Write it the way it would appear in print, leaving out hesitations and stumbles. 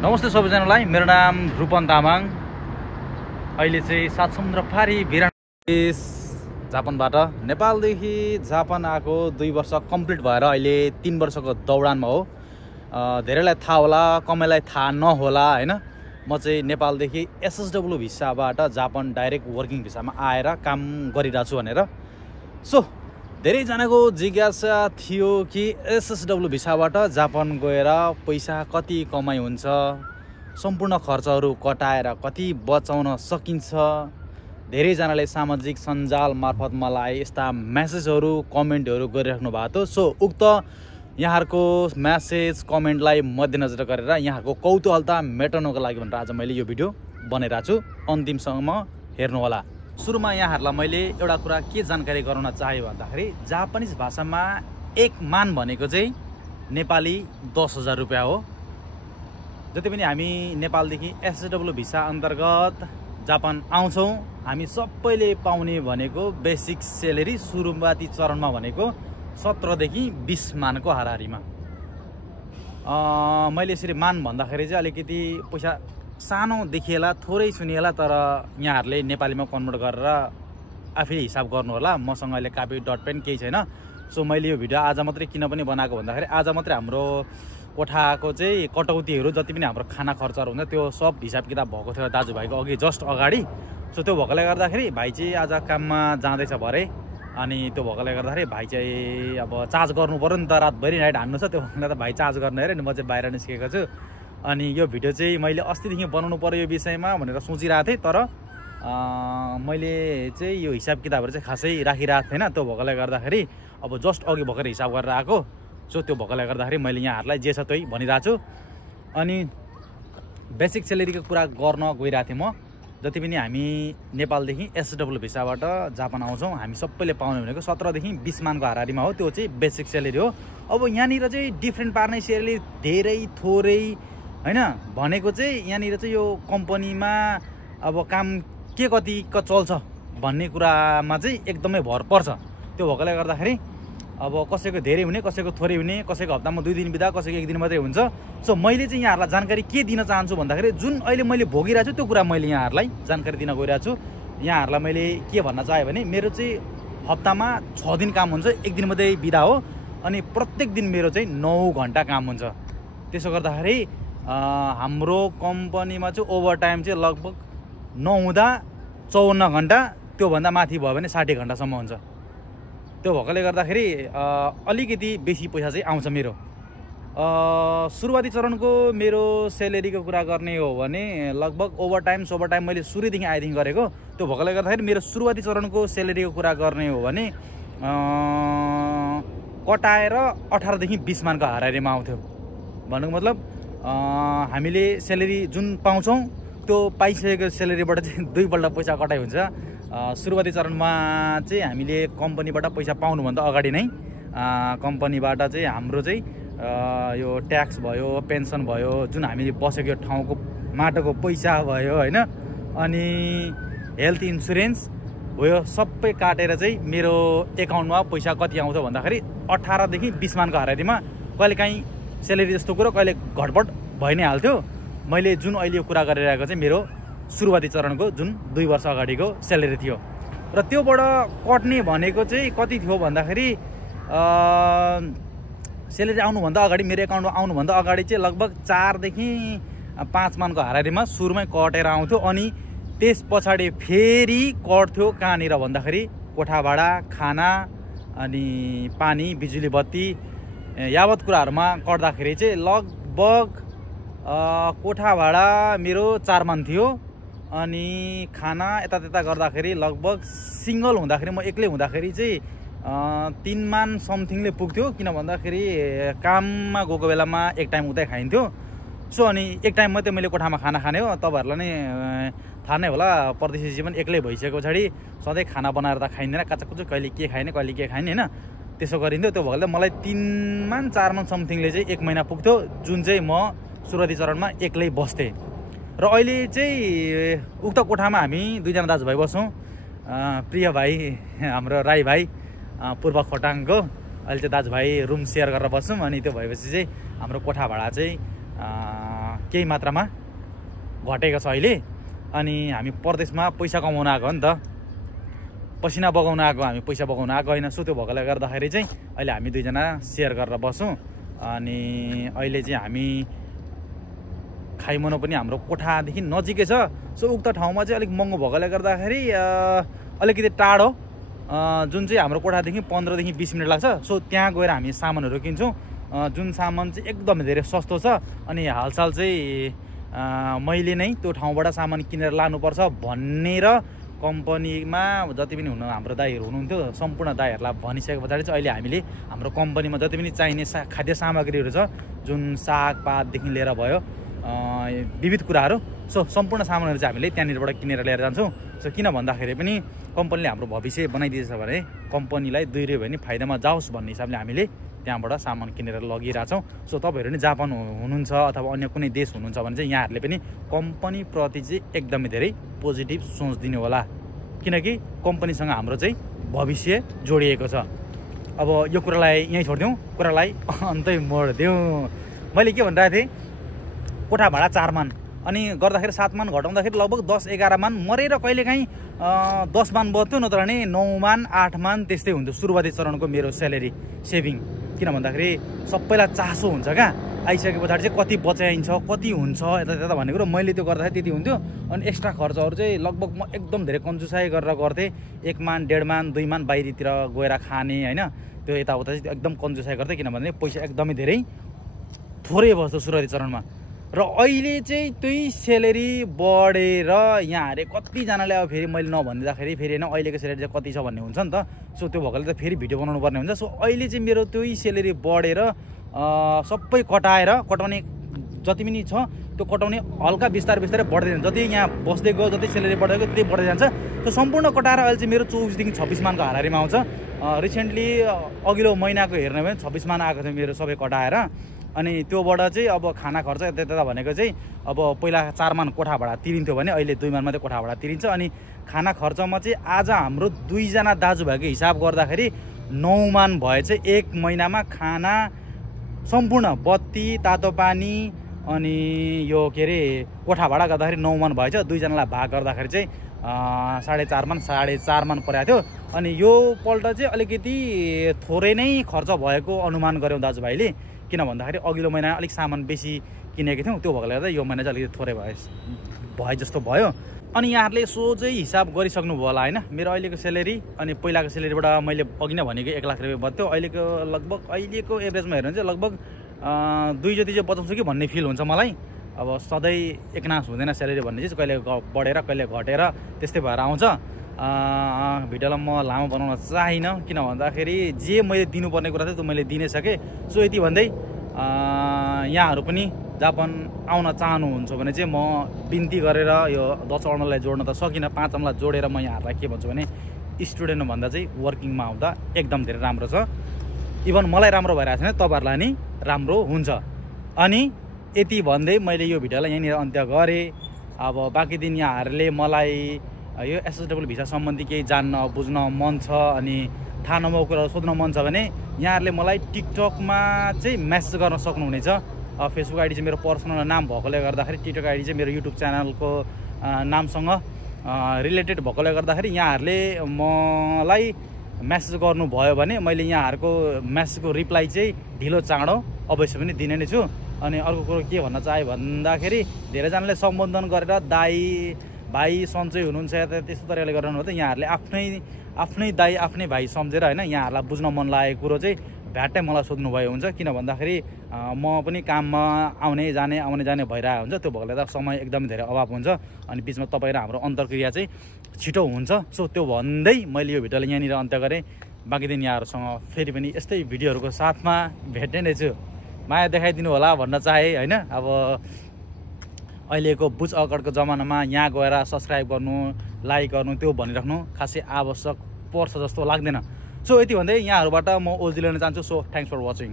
नमस्ते सबैजनालाई, मेरो नाम रूपन तामाङ। अहिले चाहिँ 7 समुद्र पारी भिरान जापानबाट नेपालदेखि जापान आएको 2 वर्ष कम्प्लिट भएर अहिले 3 वर्षको दौडानमा हो। धेरैलाई थाहा होला, कमैलाई थाहा नहोला हैन। म चाहिँ नेपालदेखि एसएसडब्ल्यू भिसाबाट जापान डाइरेक्ट वर्किङ भिसामा आएर काम गरिरहेको छु भनेर। सो धेरैजनाको जिज्ञासा थियो कि एसएसडब्ल्यू भिसाबाट जापान गएर पैसा कति कमाइ हुन्छ, सम्पूर्ण खर्चहरू कटाएर कति बचाउन सकिन्छ। धेरैजनाले सामाजिक सञ्जाल मार्फत मलाई यस्ता मेसेजहरू कमेन्टहरू गरिराख्नु भएको थियो। सो उक्त यहाँहरूको मेसेज कमेन्टलाई मध्यनजर गरेर यहाँहरूको कौतूहलता मेटाउनको लागि भनेर आज मैले यो भिडियो बनाइरहेको छु। अन्तिमसम्म हेर्नुहोला। सुरुमा यहाँहरूलाई मैले एउटा कुरा के जानकारी गराउन चाहे भन्दाखेरि जापानिज भाषामा एक मान भनेको चाहिँ नेपाली 10,000 रुपियाँ हो। जति पनि हामी नेपालदेखि एसएसडब्ल्यू भिसा अन्तर्गत जापान आउँछौँ, हामी सबैले पाउने भनेको बेसिक सेलेरी सुरुवाती चरणमा भनेको 17 देखि 20 मानको हाराहारीमा। मैले यसरी मान भन्दाखेरि चाहिँ अलिकति पैसा सानो देखिएला, थोरै सुनिएला, तर यहाँहरूले नेपालीमा कन्भर्ट गरेर आफैले हिसाब गर्नु होला। मसँग अहिले कापी डट पेन केही छैन। सो मैले यो भिडियो आज मात्रै किन पनि बनाएको भन्दाखेरि आज मात्रै हाम्रो कोठाको चाहिँ कटौतीहरू जति पनि हाम्रो खाना खर्चहरू हुन्छ त्यो सब हिसाब किताब भएको थियो दाजुभाइको अघि जस्ट अगाडि। सो त्यो भएकोले गर्दाखेरि भाइ चाहिँ आज काममा जाँदैछ भरे, अनि त्यो भएकोले गर्दाखेरि भाइ चाहिँ अब चार्ज गर्नु पऱ्यो नि त, रातभरि नाइट हान्नु छ। त्यो भन्दा त भाइ चार्ज गर्ने अरे नि, म चाहिँ बाहिर निस्केको छु। अनि यो भिडियो चाहिँ मैले अस्तिदेखि बनाउनु पर्यो यो विषयमा भनेर सोचिरहेको थिएँ, तर मैले चाहिँ यो हिसाब किताबहरू चाहिँ खासै राखिरहेको थिएन। त्यो भएकोले गर्दाखेरि अब जस्ट अघि भर्खर हिसाब गरेर आएको। सो त्यो भएकोले गर्दाखेरि मैले यहाँहरूलाई जे छ त्यही भनिरहेको छु। अनि बेसिक सेलेरीको कुरा गर्न गइरहेको थिएँ म। जति पनि हामी नेपालदेखि एसएसडब्ल्यू भिसाबाट जापान आउँछौँ, हामी सबैले पाउने भनेको 17 देखि 20 मानको हाराहारीमा हो। त्यो चाहिँ बेसिक सेलेरी हो। अब यहाँनिर चाहिँ डिफ्रेन्ट पार्ने सेलेरी धेरै थोरै हैन भनेको चाहिँ यहाँनिर चाहिँ यो कम्पनीमा अब काम के कति चल्छ भन्ने कुरामा चाहिँ एकदमै भर पर्छ। त्यो भएकोले गर्दाखेरि अब कसैको धेरै हुने, कसैको थोरै हुने, कसैको हप्तामा 2 दिन बिदा, कसैको 1 दिन मात्रै हुन्छ। सो मैले चाहिँ यहाँहरूलाई जानकारी के दिन चाहन्छु भन्दाखेरि जुन अहिले मैले भोगिरहेको छु त्यो कुरा मैले यहाँहरूलाई जानकारी दिन गइरहेको छु। यहाँहरूलाई मैले के भन्न चाहेँ भने मेरो चाहिँ हप्तामा 6 दिन काम हुन्छ, 1 दिन मात्रै बिदा हो। अनि प्रत्येक दिन मेरो चाहिँ 9 घन्टा काम हुन्छ। त्यसो गर्दाखेरि हाम्रो कम्पनीमा चाहिँ ओभर टाइम चाहिँ लगभग नहुँदा 54 घन्टा, त्योभन्दा माथि भयो भने 60 घन्टासम्म हुन्छ। त्यो भएकोले गर्दाखेरि अलिकति बेसी पैसा चाहिँ आउँछ मेरो। सुरुवाती चरणको मेरो सेलेरीको कुरा गर्ने हो भने लगभग ओभर टाइम मैले सुरुदेखि आएदेखि गरेको। त्यो भएकोले गर्दाखेरि मेरो सुरुवाती चरणको सेलेरीको कुरा गर्ने हो भने कटाएर 18 देखि 20 मानको हाराहारीमा आउँथ्यो। भन्नुको मतलब हामीले सेलेरी जुन पाउँछौँ त्यो पाइसकेको सेलेरीबाट चाहिँ 2 पल्ट पैसा कटाइ हुन्छ। सुरुवाती चरणमा चाहिँ हामीले कम्पनीबाट पैसा पाउनुभन्दा अगाडि नै कम्पनीबाट चाहिँ हाम्रो चाहिँ यो ट्याक्स भयो, पेन्सन भयो, जुन हामीले बसेको ठाउँको माटोको पैसा भयो हैन, अनि हेल्थ इन्सुरेन्स हो, यो सबै काटेर चाहिँ मेरो एकाउन्टमा पैसा कति आउँथ्यो भन्दाखेरि 18 देखि 20 मानको हाराहारीमा। कहिलेकाहीँ सेलेरी जस्तो कुरो कहिले घटबड भइ नै हाल्थ्यो। मैले जुन अहिले यो कुरा गरिरहेको चाहिँ मेरो सुरुवाती चरणको जुन 2 वर्ष अगाडिको सेलेरी थियो। र त्योबाट कट्ने भनेको चाहिँ कति थियो भन्दाखेरि सेलेरी आउनुभन्दा अगाडि मेरो एकाउन्टमा आउनुभन्दा अगाडि चाहिँ लगभग 4 देखि 5 मानको हाराहारीमा सुरुमै कटेर आउँथ्यो। अनि त्यस पछाडि फेरि कट्थ्यो कहाँनिर भन्दाखेरि कोठा भाडा, खाना, अनि पानी, बिजुली बत्ती यावत कुराहरूमा कट्दाखेरि चाहिँ लगभग कोठा भाडा मेरो 4 मान थियो। अनि खाना यता गर्दाखेरि लगभग सिङ्गल हुँदाखेरि म एक्लै हुँदाखेरि चाहिँ 3 मान समथिङले पुग्थ्यो। किन भन्दाखेरि काममा गएको बेलामा एक टाइम उतै खाइन्थ्यो। सो अनि एक टाइम मात्रै मैले कोठामा खाना खाने हो। तपाईँहरूलाई नै थाहा नै होला, परदेशी जीवन एक्लै भइसकेको पछाडि सधैँ खाना बनाएर त खाइँदैन, काचाकुचो कहिले के खाइने कहिले के खाइने होइन, त्यसो गरिन्थ्यो। त्यो भएकोले मलाई 3 मान 4 मान समथिङले चाहिँ 1 महिना पुग्थ्यो, जुन चाहिँ म सुरुवाती चरणमा एक्लै बस्थेँ। र अहिले चाहिँ उक्त कोठामा हामी 2 जना दाजुभाइ बस्छौँ। प्रिय भाइ हाम्रो राई भाइ पूर्व खोटाङको, अहिले चाहिँ दाजुभाइ रुम सेयर गरेर बस्छौँ। अनि त्यो भएपछि चाहिँ हाम्रो कोठा भाडा चाहिँ केही मात्रामा घटेको छ अहिले। अनि हामी परदेशमा पैसा कमाउन आएको हो नि त, पसिना बगाउन आएको, हामी पैसा बगाउन आएको होइन। सो त्यो भएकोले गर्दाखेरि चाहिँ अहिले हामी दुईजना सेयर गरेर बसौँ। अनि अहिले चाहिँ हामी खाइमनो पनि हाम्रो कोठादेखि नजिकै छ। सो उक्त ठाउँमा चाहिँ अलिक महँगो भएकोले गर्दाखेरि अलिकति टाढो, जुन चाहिँ हाम्रो कोठादेखि 15 देखि 20 मिनट लाग्छ। सो त्यहाँ गएर हामी सामानहरू किन्छौँ, जुन सामान चाहिँ एकदमै धेरै सस्तो छ। अनि हालसाल चाहिँ मैले नै त्यो ठाउँबाट सामान किनेर लानुपर्छ भनेर कम्पनीमा जति पनि हाम्रो दाइहरू हुनुहुन्थ्यो सम्पूर्ण दाइहरूलाई भनिसके पछाडि चाहिँ अहिले हामीले हाम्रो कम्पनीमा जति पनि चाहिने खाद्य सामग्रीहरू छ, जुन सागपातदेखि लिएर भयो विविध कुराहरू, सो सम्पूर्ण सामानहरू चाहिँ हामीले त्यहाँनिरबाट किनेर ल्याएर जान्छौँ। सो किन भन्दाखेरि पनि कम्पनीले हाम्रो भविष्य बनाइदिएछ भने कम्पनीलाई 2 रुपैयाँ भने फाइदामा जाओस् भन्ने हिसाबले हामीले त्यहाँबाट सामान किनेर लगिरहेछौँ। सो तपाईँहरू नि जापान हुनुहुन्छ अथवा अन्य कुनै देश हुनुहुन्छ भने चाहिँ यहाँहरूले पनि कम्पनीप्रति चाहिँ एकदमै धेरै पोजिटिभ सोच दिनु होला, किनकि कम्पनीसँग हाम्रो चाहिँ भविष्य जोडिएको छ। अब यो कुरालाई यहीँ छोडिदिउँ, कुरालाई अन्तै मोडिदिउँ। मैले के भनिरहेको थिएँ, कोठा भाडा 4 मान अनि गर्दाखेरि 7 मान घटाउँदाखेरि लगभग 10-11 मान मरेर कहिलेकाहीँ 10 मान बढ्थ्यो, नत्र भने 9 मान 8 मान त्यस्तै हुन्थ्यो सुरुवाती चरणको मेरो स्यालेरी सेभिङ। किन भन्दाखेरि सबैलाई चासो हुन्छ क्या, आइसके पछाडि चाहिँ कति बचाइन्छ कति हुन्छ यता त्यता भन्ने कुरो। मैले त्यो गर्दाखेरि त्यति हुन्थ्यो। अनि एक्स्ट्रा खर्चहरू चाहिँ लगभग म एकदम धेरै कन्जुसाइ गरेर गर्थेँ। 1 मान 1.5 मान 2 मान बाहिरतिर गएर खाने होइन, त्यो यताउता चाहिँ एकदम कन्जुसाइ गर्थेँ। किनभने पैसा एकदमै धेरै थोरै बस्दो सुरुवाती चरणमा। र अहिले चाहिँ त्यही स्यालेरी बढेर यहाँहरूले कतिजनाले अब फेरि मैले नभनिदिँदाखेरि फेरि होइन अहिलेको स्यालेरी चाहिँ कति छ भन्ने हुन्छ नि त। सो त्यो भएकोले त फेरि भिडियो बनाउनु पर्ने हुन्छ। सो अहिले चाहिँ मेरो त्यही स्यालेरी बढेर सबै कटाउने जति पनि छ त्यो कटाउने हल्का बिस्तारै बढ्दै जान्छ। जति यहाँ बस्दै गयो जति स्यालेरी बढ्दै गयो त्यति बढ्दै जान्छ। त्यो सम्पूर्ण कटाएर अहिले चाहिँ मेरो 24 देखि 26 मानको हाराहारीमा आउँछ। रिसेन्टली अघिल्लो महिनाको हेर्ने भने 26 मान आएको थियो मेरो सबै कटाएर। अनि त्योबाट चाहिँ अब खाना खर्च यता त्यता भनेको चाहिँ अब पहिला 4 मान कोठा भाडा तिरिन्थ्यो भने अहिले 2 मान मात्रै कोठा भाडा तिरिन्छ। अनि खाना खर्चमा चाहिँ आज हाम्रो 2 जना दाजुभाइको हिसाब गर्दाखेरि 9 मान भए चाहिँ 1 महिनामा खाना सम्पूर्ण बत्ती तातो पानी अनि यो के अरे कोठा भाडा गर्दाखेरि 9 मान भएछ। 2 जनालाई भाग गर्दाखेरि चाहिँ 4.5 मान परेको थियो। अनि यो पल्ट चाहिँ अलिकति थोरै नै खर्च भएको अनुमान गऱ्यौँ दाजुभाइले। किन भन्दाखेरि अघिल्लो महिना अलिक सामान बेसी किनेको थियौँ, त्यो भएकोले गर्दा यो महिना चाहिँ अलिकति थोरै भए जस्तो भयो। अनि यहाँहरूले यसो चाहिँ हिसाब गरिसक्नु भयो होला होइन, मेरो अहिलेको स्यालेरी अनि पहिलाको स्यालेरीबाट मैले अघि नै भनेको 1 लाख रुपियाँ बढ्थ्यो। अहिलेको एभरेजमा हेर्नु चाहिँ लगभग 2 जति चाहिँ बचाउँछु कि भन्ने फिल हुन्छ मलाई। अब सधैँ एकनास हुँदैन स्यालेरी भन्ने चाहिँ कहिले बढेर कहिले घटेर त्यस्तै भएर आउँछ। भिडियोलाई म लामो बनाउन चाहिनँ, किन भन्दाखेरि जे मैले दिनुपर्ने कुरा थियो त्यो मैले दिनै सकेँ। सो यति भन्दै यहाँहरू पनि जापान आउन चाहनुहुन्छ भने चाहिँ म बिन्ती गरेर यो 10 अनलाई जोड्न त सकिनँ, 5 अनलाई जोडेर म यहाँहरूलाई के भन्छु भने स्टुडेन्ट भन्दा चाहिँ वर्किङमा आउँदा एकदम धेरै राम्रो छ। इभन मलाई राम्रो भइरहेको छैन, तपाईँहरूलाई नि राम्रो हुन्छ। अनि यति भन्दै मैले यो भिडियोलाई यहीँनिर अन्त्य गरेँ। अब बाँकी दिन यहाँहरूले मलाई यो एसएसडब्ल्यू भिसा सम्बन्धी केही जान्न बुझ्न मन छ अनि थाहा नभएको कुरा सोध्न मन छ भने यहाँहरूले मलाई टिकटकमा चाहिँ मेसेज गर्न सक्नुहुनेछ। फेसबुक आइडी चाहिँ मेरो पर्सनल नाम भएकोले गर्दाखेरि टिकटक आइडी चाहिँ मेरो युट्युब च्यानलको नामसँग रिलेटेड भएकोले गर्दाखेरि यहाँहरूले मलाई मेसेज गर्नुभयो भने मैले यहाँहरूको मेसेजको रिप्लाई चाहिँ ढिलो चाँडो अवश्य पनि दिने नै छु। अनि अर्को कुरो के भन्न चाहे भन्दाखेरि धेरैजनाले सम्बोधन गरेर दाई भाइ सन्चै हुनुहुन्छ या त्यस्तो तरिकाले गरेर हुँदा यहाँहरूले आफ्नै दाई आफ्नै भाइ सम्झेर होइन यहाँहरूलाई बुझ्न मन लागेको कुरो चाहिँ भ्याट्टै मलाई सोध्नुभयो हुन्छ। किन भन्दाखेरि म पनि काममा आउने जाने भइरहेको हुन्छ, त्यो भएकोले गर्दा समय एकदमै धेरै अभाव हुन्छ अनि बिचमा तपाईँ र हाम्रो अन्तर्क्रिया चाहिँ छिटो हुन्छ। सो त्यो भन्दै मैले यो भिडियोलाई यहाँनिर अन्त्य गरेँ। बाँकी दिन यहाँहरूसँग फेरि पनि यस्तै भिडियोहरूको साथमा भेट्ने नै छु। माया देखाइदिनु होला भन्न चाहे होइन। अब अहिलेको बुझ अकडको जमानामा यहाँ गएर सब्सक्राइब गर्नु लाइक गर्नु त्यो भनिराख्नु खासै आवश्यक पर्छ जस्तो लाग्दैन। सो यति भन्दै यहाँहरूबाट म ओजी लिन चाहन्छु। So thanks for watching.